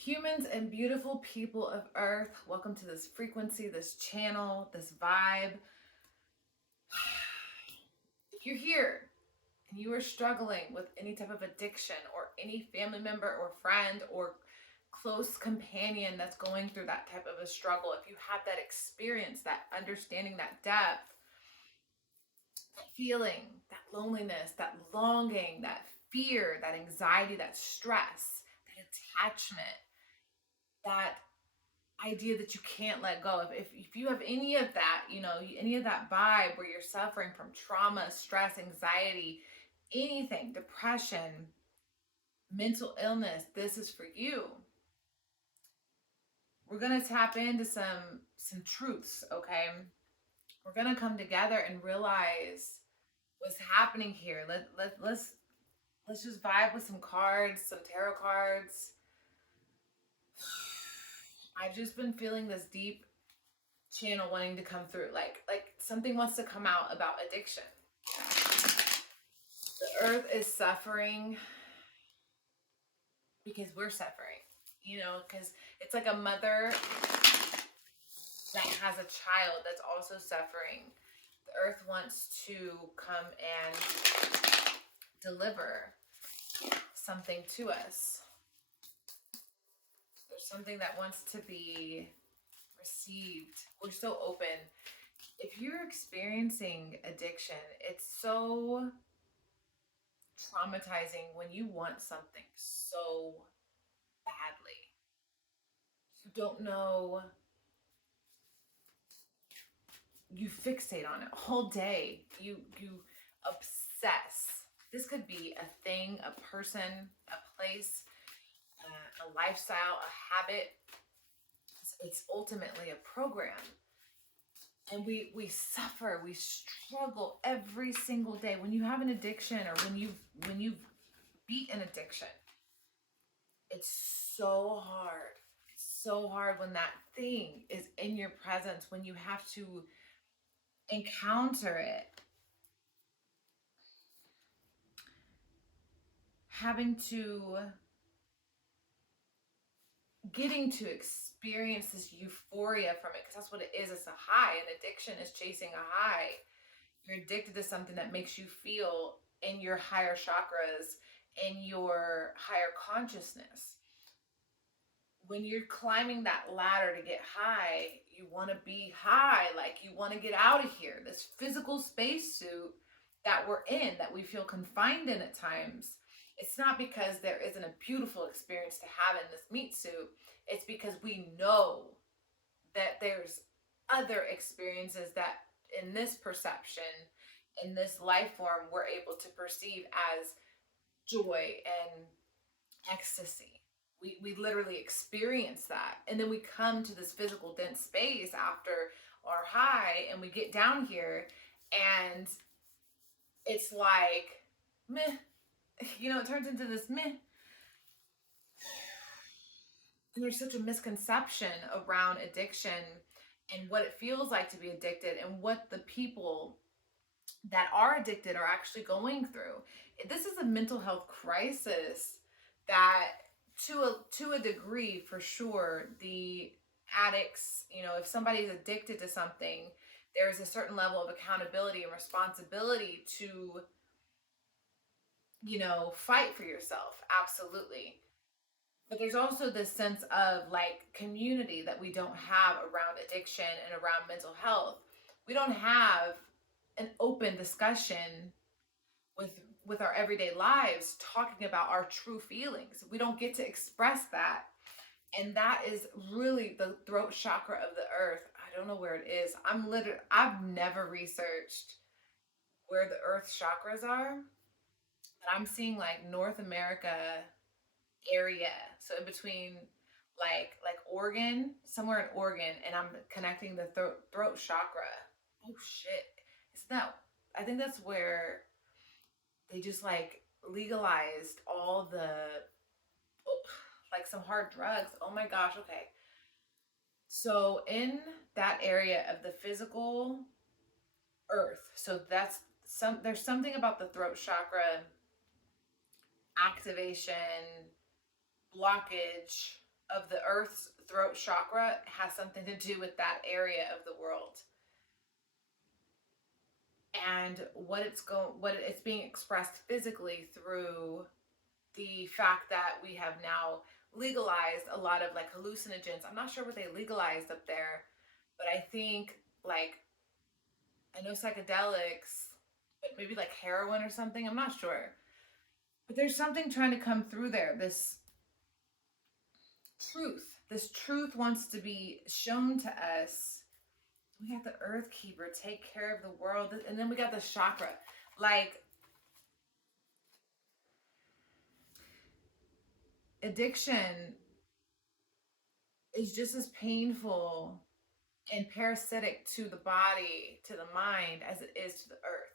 Humans and beautiful people of Earth, welcome to this frequency, this channel, this vibe. If you're here and you are struggling with any type of addiction or any family member or friend or close companion that's going through that type of a struggle, if you have that experience, that understanding, that depth, that feeling, that loneliness, that longing, that fear, that anxiety, that stress, that attachment, that idea that you can't let go of, if you have any of that, any of that vibe where you're suffering from trauma, stress, anxiety, anything, depression, mental illness, this is for you. We're going to tap into some truths. Okay, we're going to come together and realize what's happening here. Let's just vibe with some cards, some tarot cards. I've just been feeling this deep channel wanting to come through, like something wants to come out about addiction. The earth is suffering because we're suffering, because it's like a mother that has a child that's also suffering. The earth wants to come and deliver something to us. There's something that wants to be received. We're so open. If you're experiencing addiction, it's so traumatizing when you want something so badly. You don't know. You fixate on it all day. You obsess. This could be a thing, a person, a place, a lifestyle, a habit. It's ultimately a program. And we suffer, we struggle every single day. When you have an addiction, or when you beat an addiction, it's so hard. It's so hard when that thing is in your presence, when you have to encounter it. Getting to experience this euphoria from it, because that's what it is. It's a high. An addiction is chasing a high. You're addicted to something that makes you feel in your higher chakras, in your higher consciousness. When you're climbing that ladder to get high, you want to be high, like you want to get out of here. This physical spacesuit that we're in, that we feel confined in at times, it's not because there isn't a beautiful experience to have in this meat suit. It's because we know that there's other experiences that in this perception, in this life form, we're able to perceive as joy and ecstasy. We literally experience that. And then we come to this physical dense space after our high, and we get down here, and it's like, meh. It turns into this meh. And there's such a misconception around addiction and what it feels like to be addicted, and what the people that are addicted are actually going through. This is a mental health crisis that, to a degree, for sure, the addicts, if somebody's addicted to something, there's a certain level of accountability and responsibility to, fight for yourself. Absolutely. But there's also this sense of like community that we don't have around addiction and around mental health. We don't have an open discussion with our everyday lives, talking about our true feelings. We don't get to express that. And that is really the throat chakra of the earth. I don't know where it is. I've never researched where the earth chakras are, but I'm seeing like North America area. So in between like Oregon, somewhere in Oregon, and I'm connecting the throat chakra. Oh shit. Isn't that, I think that's where they just like legalized all the like some hard drugs. Oh my gosh, okay. So in that area of the physical earth, so there's something about the throat chakra activation, blockage, of the earth's throat chakra has something to do with that area of the world. And what it's being expressed physically through the fact that we have now legalized a lot of like hallucinogens. I'm not sure what they legalized up there, but I think like, I know psychedelics, but maybe like heroin or something. I'm not sure. But there's something trying to come through there. This truth wants to be shown to us. We got the earth keeper, take care of the world. And then we got the chakra. Like, addiction is just as painful and parasitic to the body, to the mind, as it is to the earth.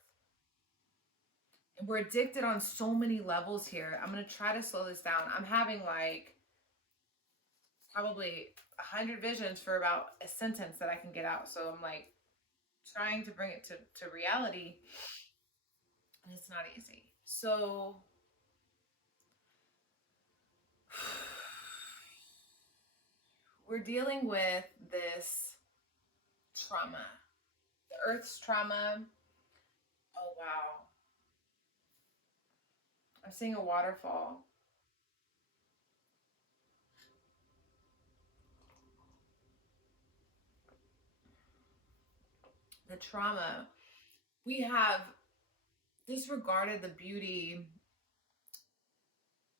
And we're addicted on so many levels here. I'm going to try to slow this down. I'm having like probably 100 visions for about a sentence that I can get out. So I'm like trying to bring it to reality, and it's not easy. So we're dealing with this trauma, the earth's trauma. Oh, wow. I'm seeing a waterfall. The trauma. We have disregarded the beauty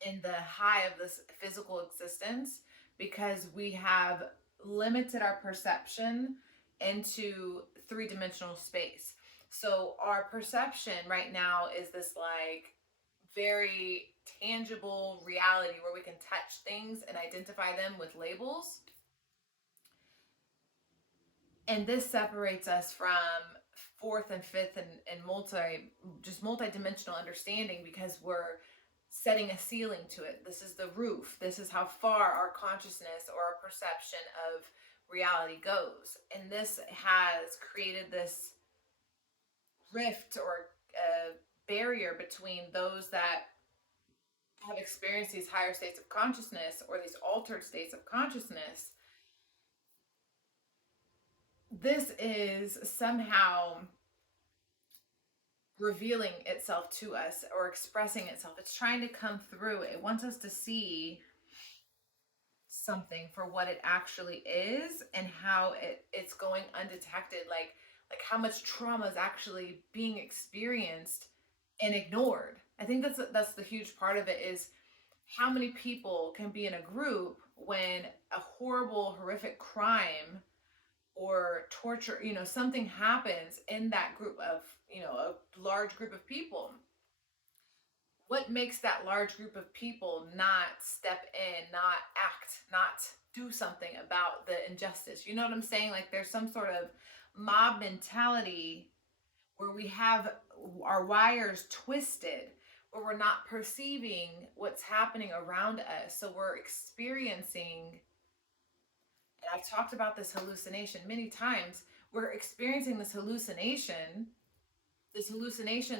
in the high of this physical existence because we have limited our perception into three-dimensional space. So our perception right now is this like very tangible reality where we can touch things and identify them with labels. And this separates us from fourth and fifth and multi-dimensional understanding because we're setting a ceiling to it. This is the roof. This is how far our consciousness or our perception of reality goes. And this has created this rift or barrier between those that have experienced these higher states of consciousness or these altered states of consciousness. This is somehow revealing itself to us or expressing itself. It's trying to come through. It wants us to see something for what it actually is and how it's going undetected, like how much trauma is actually being experienced and ignored. I think that's the huge part of it, is how many people can be in a group when a horrible, horrific crime or torture, something happens in that group of, a large group of people. What makes that large group of people not step in, not act, not do something about the injustice? You know what I'm saying? Like there's some sort of mob mentality where we have our wires twisted, where we're not perceiving what's happening around us. So we're experiencing, and I've talked about this hallucination many times, we're experiencing this hallucination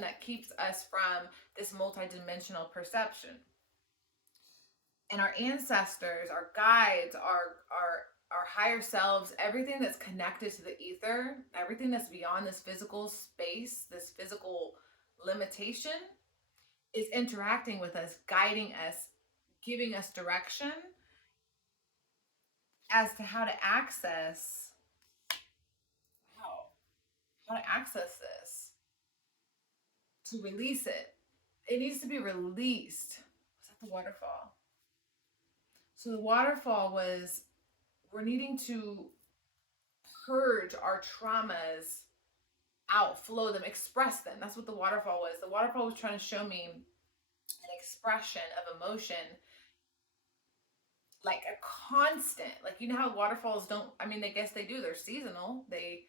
that keeps us from this multidimensional perception. And our ancestors, our guides, our higher selves, everything that's connected to the ether, everything that's beyond this physical space, this physical limitation, is interacting with us, guiding us, giving us direction as to how to access this, to release it. It needs to be released. Was that the waterfall? So the waterfall was, we're needing to purge our traumas out, flow them, express them. That's what the waterfall was. The waterfall was trying to show me an expression of emotion, like a constant, like, how waterfalls don't, I guess they do, they're seasonal. They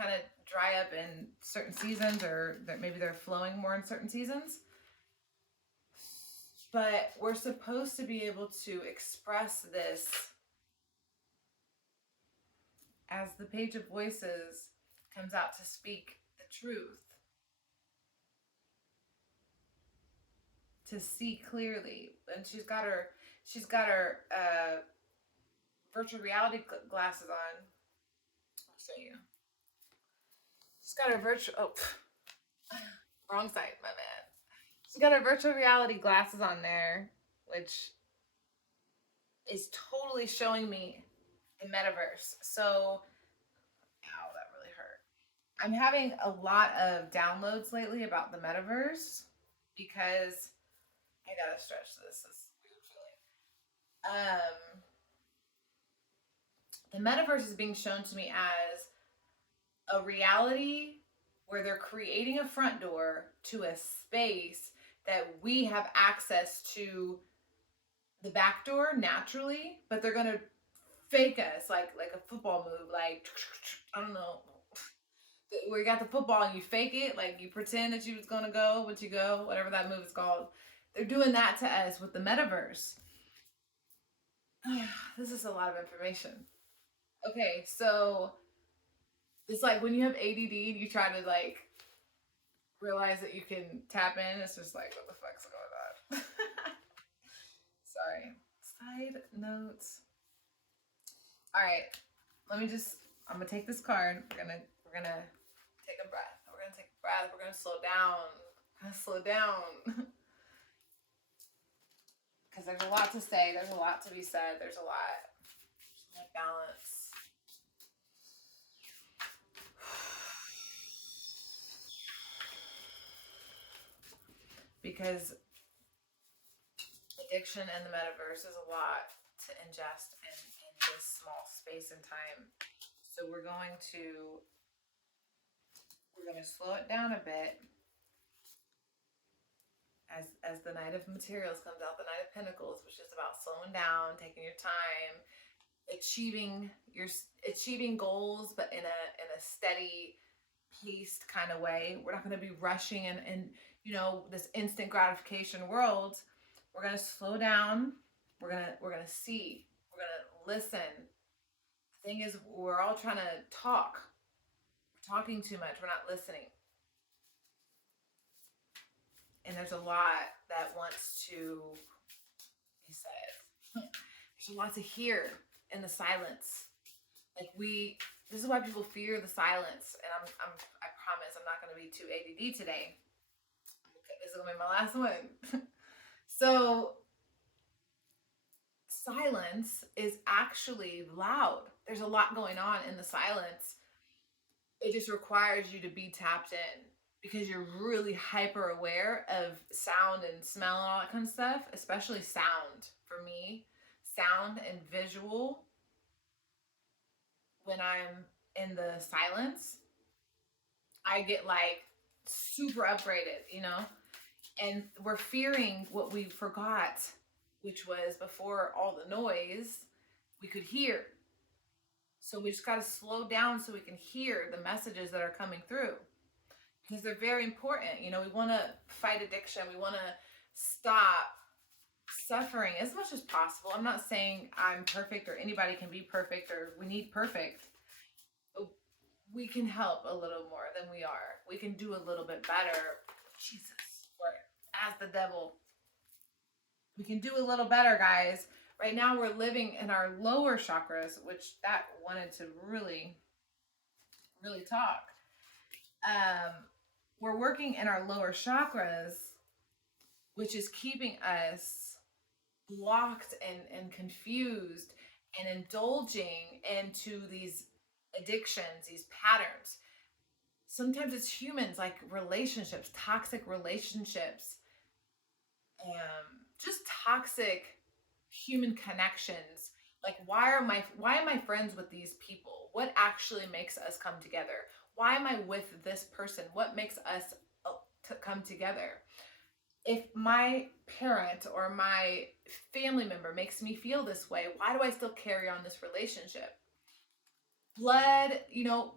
kind of dry up in certain seasons, or maybe they're flowing more in certain seasons. But we're supposed to be able to express this as the Page of Voices comes out to speak the truth, to see clearly. And she's got her virtual reality glasses on. I'll show you. She's got her virtual. Oh, wrong side, my bad. She's got her virtual reality glasses on there, which is totally showing me the metaverse. So, ow, that really hurt. I'm having a lot of downloads lately about the metaverse because I gotta stretch this. This is weird feeling. The metaverse is being shown to me as a reality where they're creating a front door to a space that we have access to the back door naturally, but they're gonna fake us like a football move, like I don't know, where you got the football and you fake it, like you pretend that you was gonna go, but you go, whatever that move is called. They're doing that to us with the metaverse. This is a lot of information. Okay, so it's like when you have ADD and you try to like realize that you can tap in, it's just like, what the fuck's going on? Sorry. Side notes. All right, I'm gonna take this card. We're gonna take a breath. We're gonna take a breath. We're gonna slow down. We're gonna slow down. Because there's a lot to say. There's a lot to be said. There's a lot. Balance. Because addiction and the metaverse is a lot to ingest in this small space and time. So we're going to slow it down a bit as the Knight of Materials comes out, the Knight of Pentacles, which is about slowing down, taking your time, achieving goals, but in a steady paced kind of way. We're not going to be rushing in this instant gratification world. We're going to slow down. We're going to see. We're going to listen. The thing is, we're all trying to talk. We're talking too much. We're not listening. And there's a lot that wants to be said. There's a lot to hear in the silence. This is why people fear the silence. And I promise I'm not going to be too ADD today. This is going to be my last one. So silence is actually loud. There's a lot going on in the silence. It just requires you to be tapped in because you're really hyper aware of sound and smell and all that kind of stuff, especially sound for me. Sound and visual. When I'm in the silence, I get like super upgraded, and we're fearing what we forgot, which was before all the noise, we could hear. So we just got to slow down so we can hear the messages that are coming through because they're very important. We want to fight addiction. We want to stop suffering as much as possible. I'm not saying I'm perfect or anybody can be perfect or we need perfect. We can help a little more than we are. We can do a little bit better. Jesus, or as the devil. We can do a little better, guys. Right now we're living in our lower chakras, which that wanted to really, really talk. We're working in our lower chakras, which is keeping us blocked and confused and indulging into these addictions, these patterns. Sometimes it's humans, like relationships, toxic relationships, just toxic human connections. Like, why am I friends with these people? What actually makes us come together? Why am I with this person? What makes us to come together? If my parent or my family member makes me feel this way, why do I still carry on this relationship? Blood,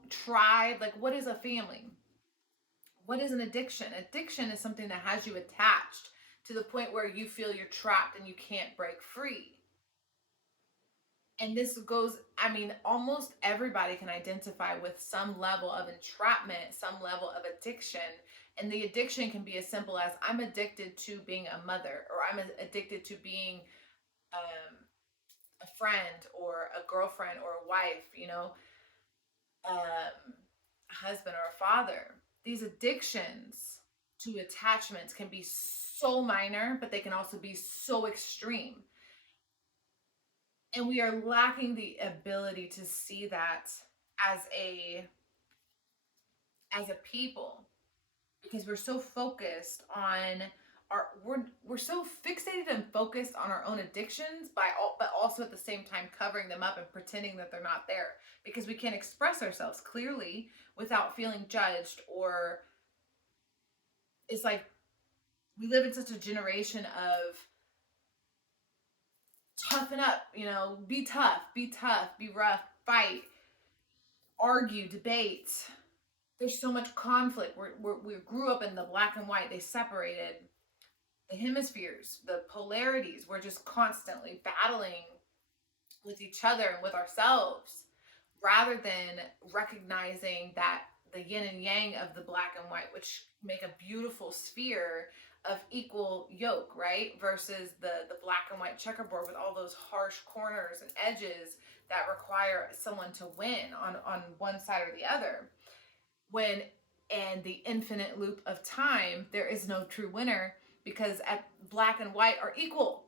tribe, like what is a family? What is an addiction? Addiction is something that has you attached to the point where you feel you're trapped and you can't break free. And this goes, almost everybody can identify with some level of entrapment, some level of addiction. And the addiction can be as simple as I'm addicted to being a mother, or I'm addicted to being a friend or a girlfriend or a wife, you know, a husband or a father. These addictions to attachments can be so minor, but they can also be so extreme. And we are lacking the ability to see that as a people, because we're so focused on we're so fixated and focused on our own addictions but also at the same time covering them up and pretending that they're not there, because we can't express ourselves clearly without feeling judged. Or it's like we live in such a generation of toughen up, you know, be tough, be rough, fight, argue, debate. There's so much conflict. We grew up in the black and white. They separated the hemispheres, the polarities. We're just constantly battling with each other and with ourselves, rather than recognizing that the yin and yang of the black and white, which make a beautiful sphere of equal yoke, right? Versus the black and white checkerboard with all those harsh corners and edges that require someone to win on one side or the other. When in the infinite loop of time, there is no true winner, because black and white are equal.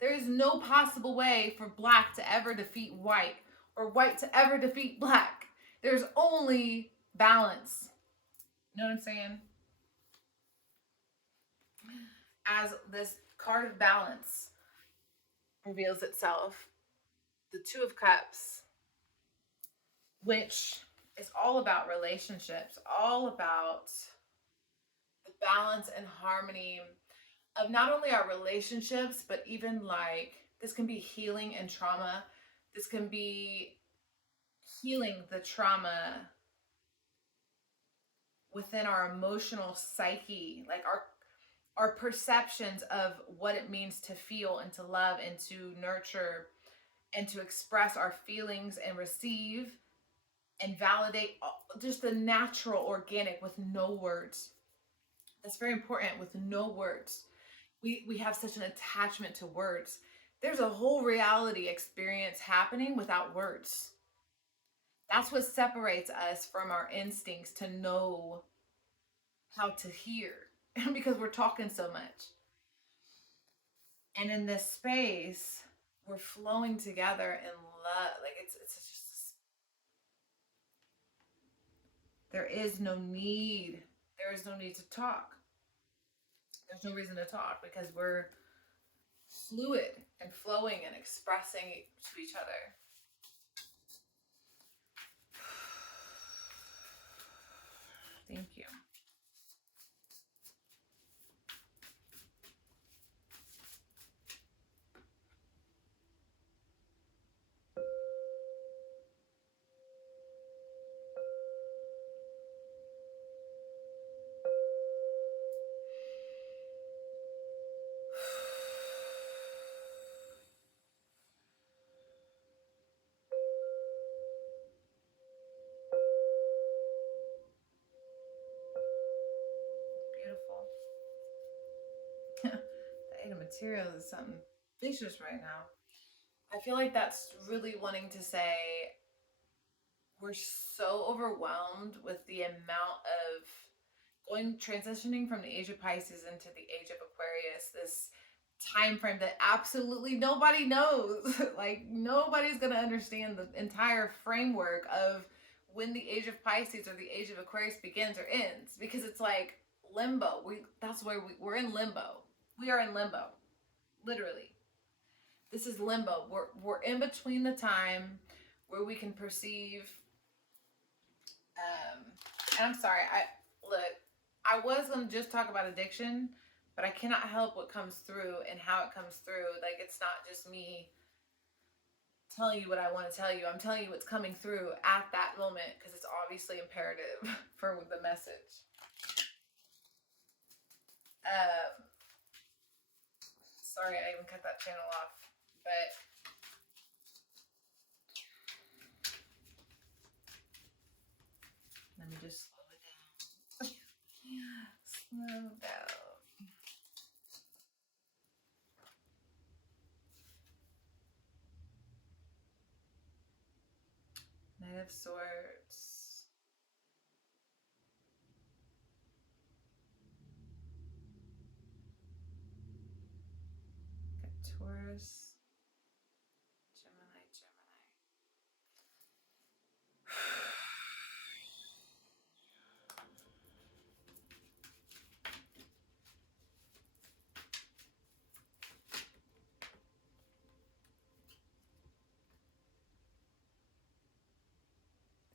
There is no possible way for black to ever defeat white or white to ever defeat black. There's only balance. You know what I'm saying? As this card of balance reveals itself, the Two of Cups, which is all about relationships, all about the balance and harmony of not only our relationships, but even like this can be healing and trauma. This can be healing the trauma within our emotional psyche, like our perceptions of what it means to feel and to love and to nurture and to express our feelings and receive and validate just the natural, organic, with no words. That's very important, with no words. We have such an attachment to words. There's a whole reality experience happening without words. That's what separates us from our instincts to know how to hear, because we're talking so much. And in this space, we're flowing together in love. Like it's just, there is no need. There is no need to talk. There's no reason to talk, because we're fluid and flowing and expressing to each other. Thank you. Beautiful. The Eight of Materials is something vicious right now. I feel like that's really wanting to say we're so overwhelmed with the amount of transitioning from the age of Pisces into the age of Aquarius, this time frame that absolutely nobody knows. Like nobody's gonna understand the entire framework of when the age of Pisces or the age of Aquarius begins or ends, because it's like limbo. That's where we're in limbo. We are in limbo, literally. This is limbo. We're in between the time where we can perceive. And I'm sorry. I was gonna just talk about addiction, but I cannot help what comes through and how it comes through. Like it's not just me telling you what I want to tell you. I'm telling you what's coming through at that moment, because it's obviously imperative for the message. Sorry, I even cut that channel off, but let me just slow it down. Slow down. Knight of Swords. Got Taurus. Gemini.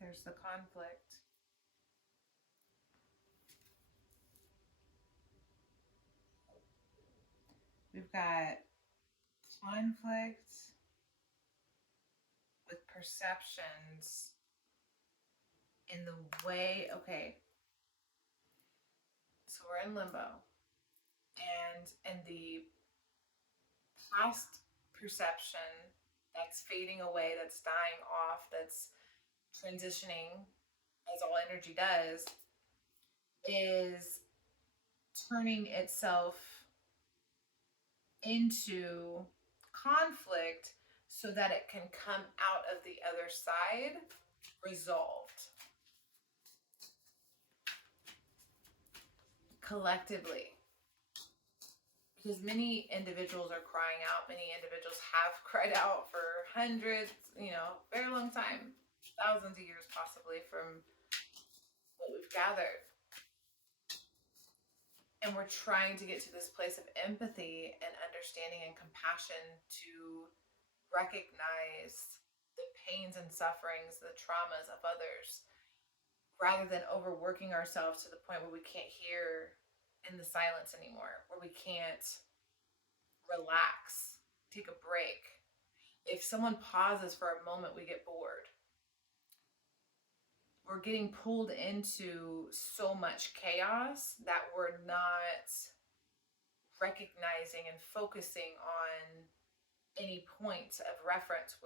There's the conflict. We've got conflict with perceptions in the way, okay, so we're in limbo, and in the past perception that's fading away, that's dying off, that's transitioning, as all energy does, is turning itself into conflict so that it can come out of the other side resolved collectively. Because many individuals are crying out, many individuals have cried out for hundreds, very long time, thousands of years possibly, from what we've gathered. And we're trying to get to this place of empathy and understanding and compassion to recognize the pains and sufferings, the traumas of others, rather than overworking ourselves to the point where we can't hear in the silence anymore, where we can't relax, take a break. If someone pauses for a moment, we get bored. We're getting pulled into so much chaos that we're not recognizing and focusing on any points of reference.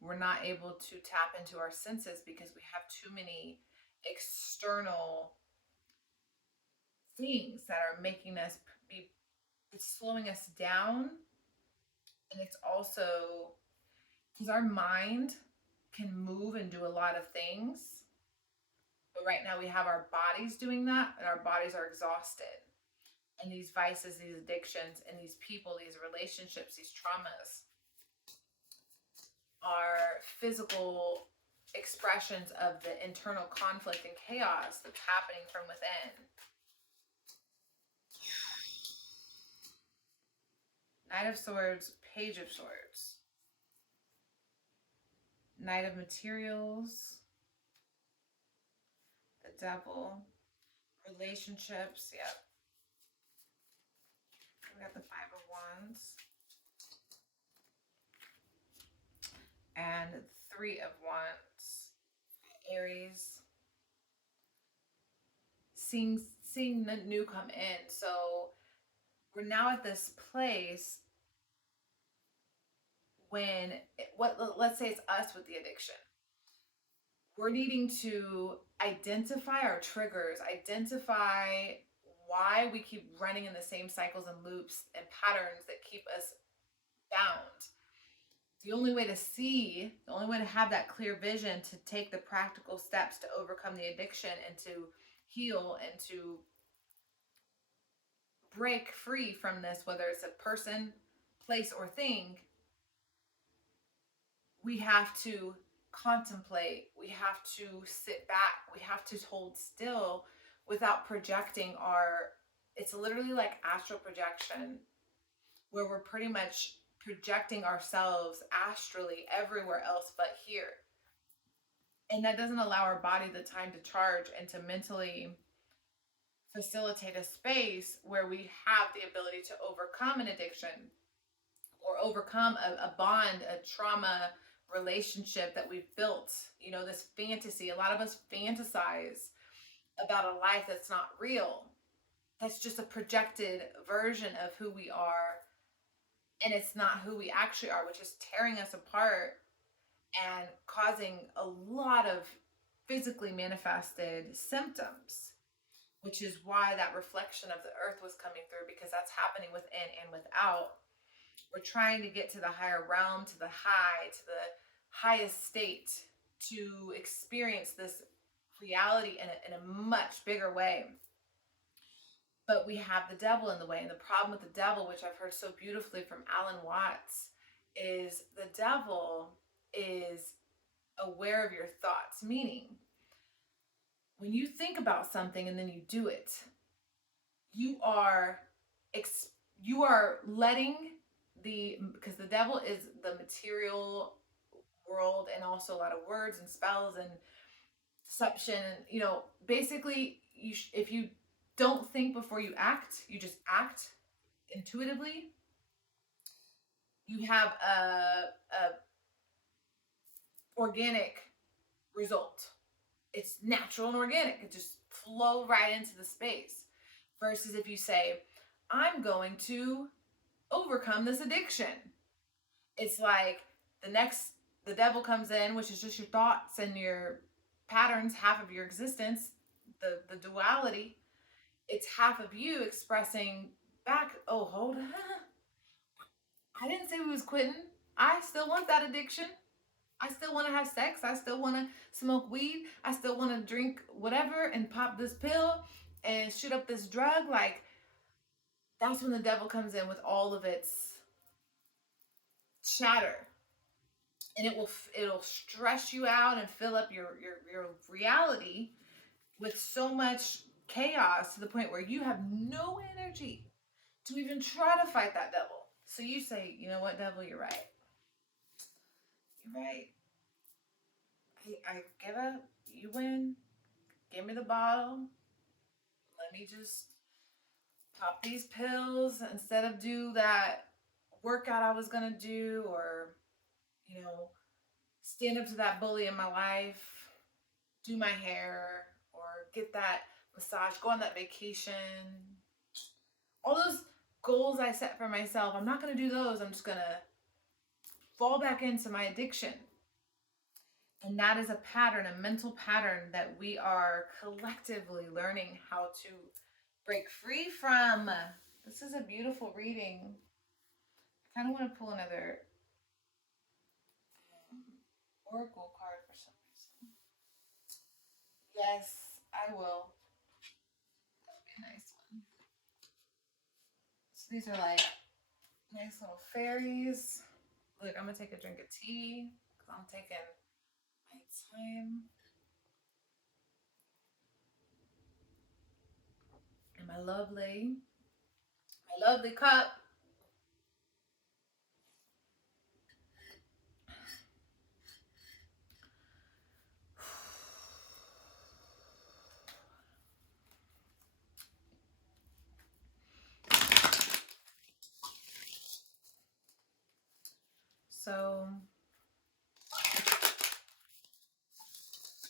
We're not able to tap into our senses because we have too many external things that are making us it's slowing us down. And it's also because our mind can move and do a lot of things, but right now we have our bodies doing that, and our bodies are exhausted. And these vices, these addictions, and these people, these relationships, these traumas are physical expressions of the internal conflict and chaos that's happening from within. Knight of Swords, Page of Swords. Knight of Materials. The Devil. Relationships, yep. We got the Five of Wands. And Three of Wands. Aries. Seeing the new come in. So we're now at this place when, let's say it's us with the addiction. We're needing to identify our triggers, identify why we keep running in the same cycles and loops and patterns that keep us bound. The only way to have that clear vision, to take the practical steps to overcome the addiction and to heal and to break free from this, whether it's a person, place, or thing, we have to contemplate, we have to sit back, we have to hold still without projecting it's literally like astral projection, where we're pretty much projecting ourselves astrally everywhere else but here. And that doesn't allow our body the time to charge and to mentally facilitate a space where we have the ability to overcome an addiction or overcome a bond, a trauma relationship that we've built, this fantasy. A lot of us fantasize about a life that's not real. That's just a projected version of who we are, and it's not who we actually are, which is tearing us apart and causing a lot of physically manifested symptoms, which is why that reflection of the earth was coming through, because that's happening within and without. We're trying to get to the higher realm, to the high, to the highest state, to experience this reality in a much bigger way. But we have the devil in the way. And the problem with the devil, which I've heard so beautifully from Alan Watts, is the devil is aware of your thoughts. Meaning, when you think about something and then you do it, you are letting because the devil is the material world, and also a lot of words and spells and deception. Basically, if you don't think before you act, you just act intuitively, you have a organic result. It's natural and organic. It just flow right into the space. Versus if you say, I'm going to overcome this addiction. It's like the devil comes in, which is just your thoughts and your patterns, half of your existence, the duality. It's half of you expressing back, oh, hold on. I didn't say we was quitting. I still want that addiction. I still want to have sex. I still want to smoke weed. I still want to drink whatever and pop this pill and shoot up this drug. Like, that's when the devil comes in with all of its chatter. And it'll stress you out and fill up your reality with so much chaos to the point where you have no energy to even try to fight that devil. So you say, you know what, devil, you're right. You're right. I give up. You win. Give me the bottle. Let me just pop these pills instead of do that workout I was going to do, or, stand up to that bully in my life, do my hair, or get that massage, go on that vacation. All those goals I set for myself, I'm not going to do those. I'm just going to fall back into my addiction. And that is a pattern, a mental pattern that we are collectively learning how to break free from. This is a beautiful reading. I kind of want to pull another oracle card for some reason. Yes, I will. That'll be a nice one. So these are like nice little fairies. Look, I'm going to take a drink of tea because I'm taking my time. And my lovely cup. So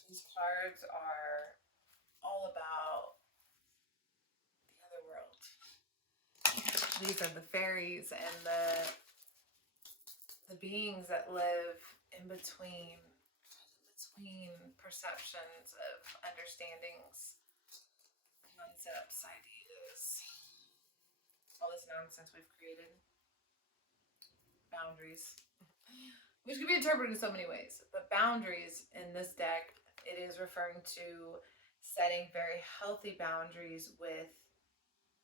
these cards are all about the other world. These are the fairies and the beings that live in between perceptions of understandings, concepts, ideas, all this nonsense we've created, boundaries, which can be interpreted in so many ways. But boundaries in this deck, it is referring to setting very healthy boundaries with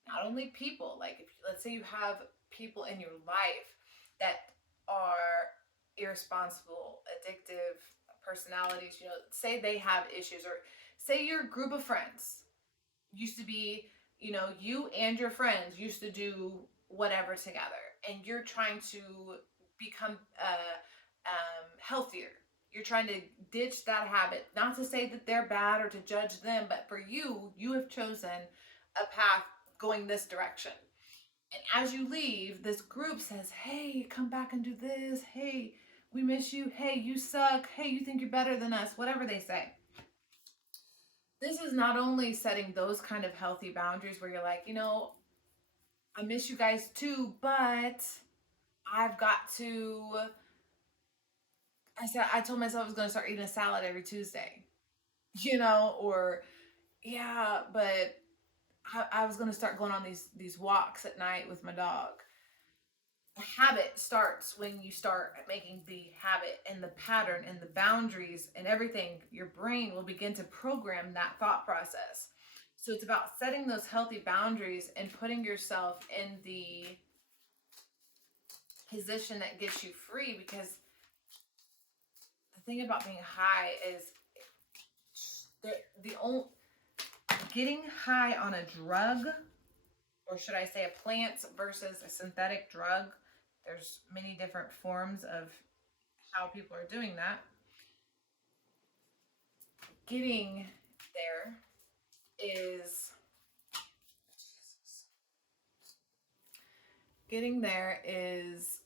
not only people. Like, if let's say you have people in your life that are irresponsible, addictive personalities, say they have issues, or say your group of friends used to be, you and your friends used to do whatever together, and you're trying to become healthier. You're trying to ditch that habit. Not to say that they're bad or to judge them, but for you have chosen a path going this direction. And as you leave, this group says, hey, come back and do this. Hey, we miss you. Hey, you suck. Hey, you think you're better than us. Whatever they say. This is not only setting those kind of healthy boundaries where you're like, I miss you guys too, but I've got to... I told myself I was going to start eating a salad every Tuesday, or, yeah, but I was going to start going on these walks at night with my dog. A habit starts when you start making the habit and the pattern and the boundaries and everything. Your brain will begin to program that thought process. So it's about setting those healthy boundaries and putting yourself in the position that gets you free, because the thing about being high is the only getting high on a drug, or should I say a plant versus a synthetic drug. There's many different forms of how people are doing that. Getting there is getting there is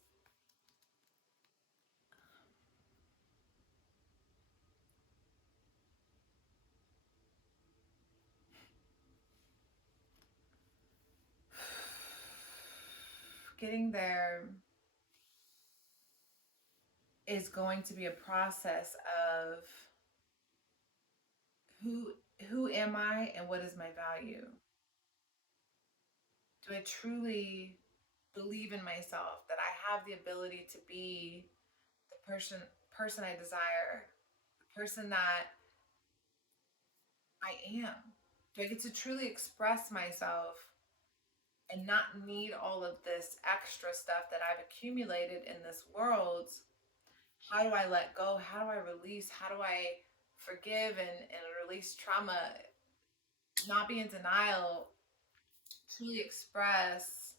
getting there is going to be a process of who am I and what is my value? Do I truly believe in myself that I have the ability to be the person I desire, the person that I am? Do I get to truly express myself and not need all of this extra stuff that I've accumulated in this world? How do I let go? How do I release? How do I forgive and release trauma? Not be in denial, truly express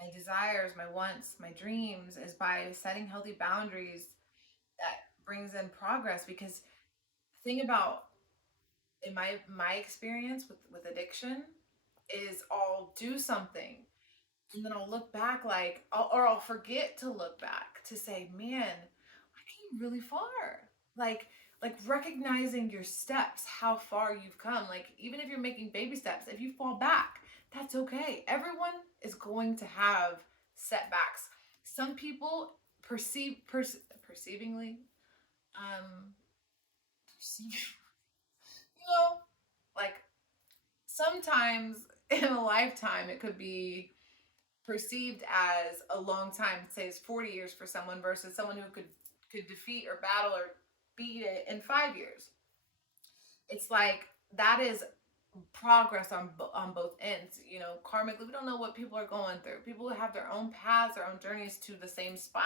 my desires, my wants, my dreams, is by setting healthy boundaries that brings in progress. Because the thing about, in my experience with addiction, is I'll do something and then I'll look back, like, I'll forget to look back to say, man, I came really far. Like recognizing your steps, how far you've come. Like, even if you're making baby steps, if you fall back, that's okay. Everyone is going to have setbacks. Some people perceivingly, perceive, like, sometimes in a lifetime it could be perceived as a long time. Say it's 40 years for someone versus someone who could defeat or battle or beat it in 5 years. It's like that is progress on both ends. Karmically, we don't know what people are going through. People have their own paths, their own journeys to the same spot.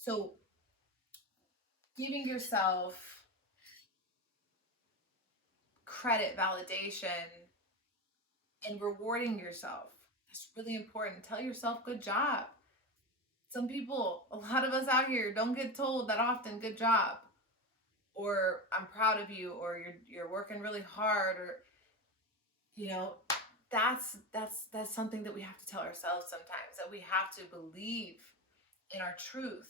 So giving yourself credit, validation, and rewarding yourself is really important. Tell yourself, good job. Some people, a lot of us out here, don't get told that often, good job, or I'm proud of you, or you're working really hard, or that's something that we have to tell ourselves sometimes, that we have to believe in our truth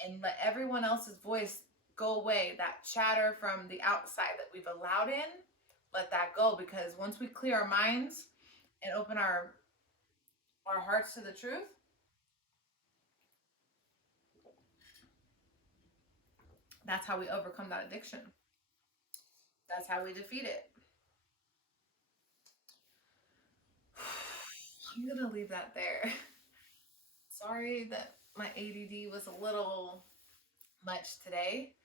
and let everyone else's voice go away. That chatter from the outside that we've allowed in, let that go, because once we clear our minds and open our hearts to the truth, that's how we overcome that addiction. That's how we defeat it. I'm gonna leave that there. Sorry that my ADD was a little much today.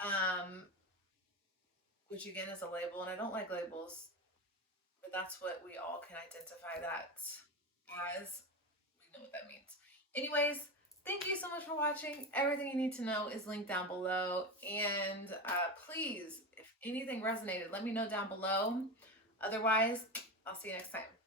Um, which again is a label, and I don't like labels, but that's what we all can identify that as. We know what that means. Anyways, thank you so much for watching. Everything you need to know is linked down below. And please, if anything resonated, let me know down below. Otherwise, I'll see you next time.